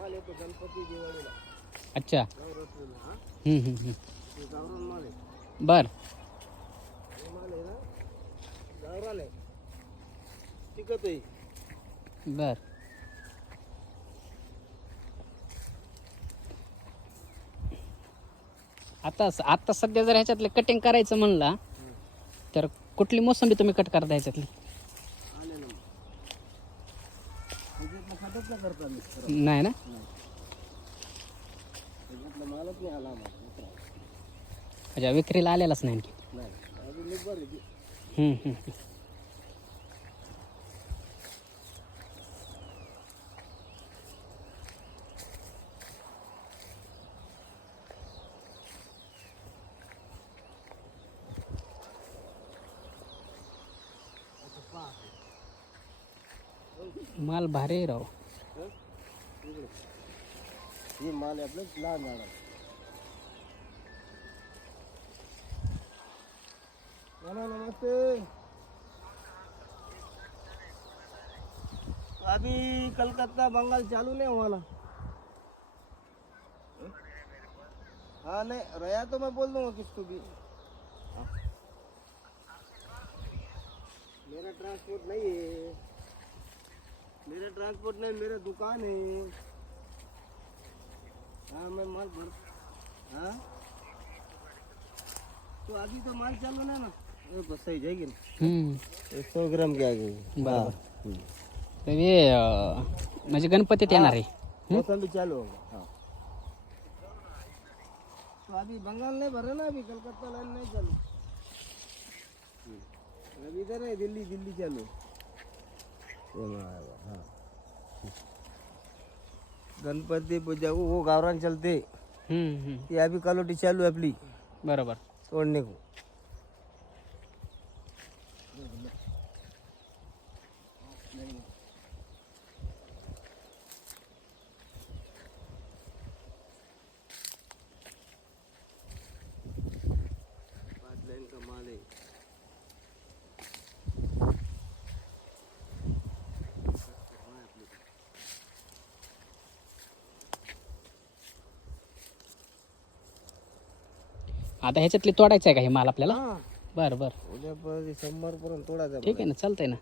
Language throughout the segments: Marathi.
माल येतो गणपती दिवाळीला. अच्छा. नवरात्रीला. हा ते गावरान माल आहे. बर हे माल आहे ना गावरान आहे, टिकत आहे. बर. आता सध्या जर ह्याच्यातले कटिंग करायचं म्हणला तर कुठली मोसंबी तुम्ही कट करता ह्याच्यातली? आले ना त्याच्यातलं खातच नाही करता मी. नाही ना. त्याच्यातला मालच नाही आला आम्हाला. अच्छा, विक्रीला आलेलाच नाही आणखी. नाही अजून निब्बर आहे ती. हम्म. माल भारी आहे राव. हं? इकडे. हे माल आहे आपलं लहान झाड. नमस्ते. अभी कलकत्ता बंगाल चालू नहीं हुआ ना. हाँ नहीं रहा तो मैं बोल दूंगा किसको भी. हाँ. मेरा ट्रांसपोर्ट नहीं है. मेरा ट्रांसपोर्ट नहीं, मेरा दुकान है. हाँ मैं माल भर. हाँ तो अभी तो माल चालू नहीं ना. बस सही जाएगी ना. 100 ग्राम के आ गई. बराबर. तर हे म्हणजे गणपतीत येणार आहे. मौसम भी चालू होगा. हाँ तो अभी बंगाल नहीं भरे ना, अभी कलकत्ता लाइन नहीं चालू. अभी इधर है दिल्ली चालू. हाँ गणपति पूजा वो गावरान चलते. ये अभी कलोटी चालू है अपनी बरोबर. तोड़ने को. लाइन का माल है. आता ह्याच्यातली तोडायचं आहे का हे माल आपल्याला? हाँ बर बर. उद्या पर डिसेंबर पर्यंत तोडायचा. ठीक आहे ना, चालतंय ना.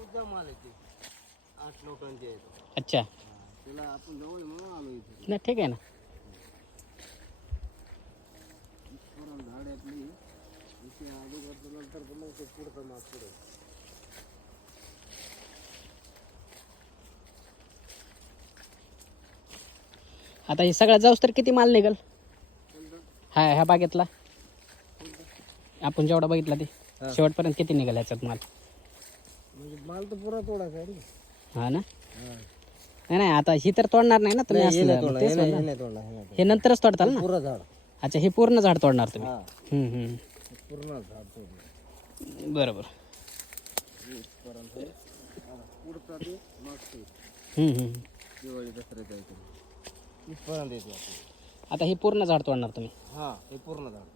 उद्या माल येते 8-9 टनचे येतो. अच्छा. तिला आपण जवळ म्हणून आलो इथे. नाही ठीक आहे ना. झाड आपली इथे अगोदर नंतर मग ते पुढचं माल पुढे. आता हे सगळं जाऊस तर किती माल निघल ह्या बागेतला? आपण जेवढा बघितला ते शेवटपर्यंत किती निघाल ह्याच्यात माल? म्हणजे माल तर पुरा तोडायचा आहे. हा ना. नाही आता ही तर तोडणार नाही ना तुम्ही असलं. तेच म्हणलं. हे नंतरच तोडताल ना. पुरा झाड. अच्छा, हे पूर्ण झाड तोडणार तुम्ही? पूर्ण झाड तोडणार. बरोबर. पुढचा ते मागचे दिवाळी दसऱ्याचा इथपर्यंत येते. आता हे पूर्ण झाड तोडणार तुम्ही? हा हे पूर्ण झाड.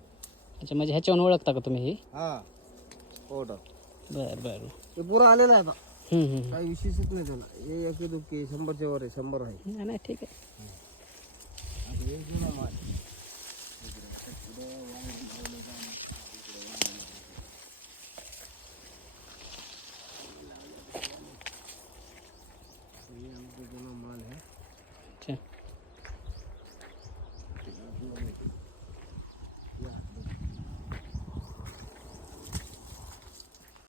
अच्छा, म्हणजे ह्याच्यावरून ओळखता का तुम्ही हे? हा पावडर. बरं बरं. ते पुरं आलेलं आहे बा. काही विशेषच नाही त्याला. हे एक दुःखी 100च्या वर आहे. 100 आहे. नाही ठीक आहे. आता हे जुना माल.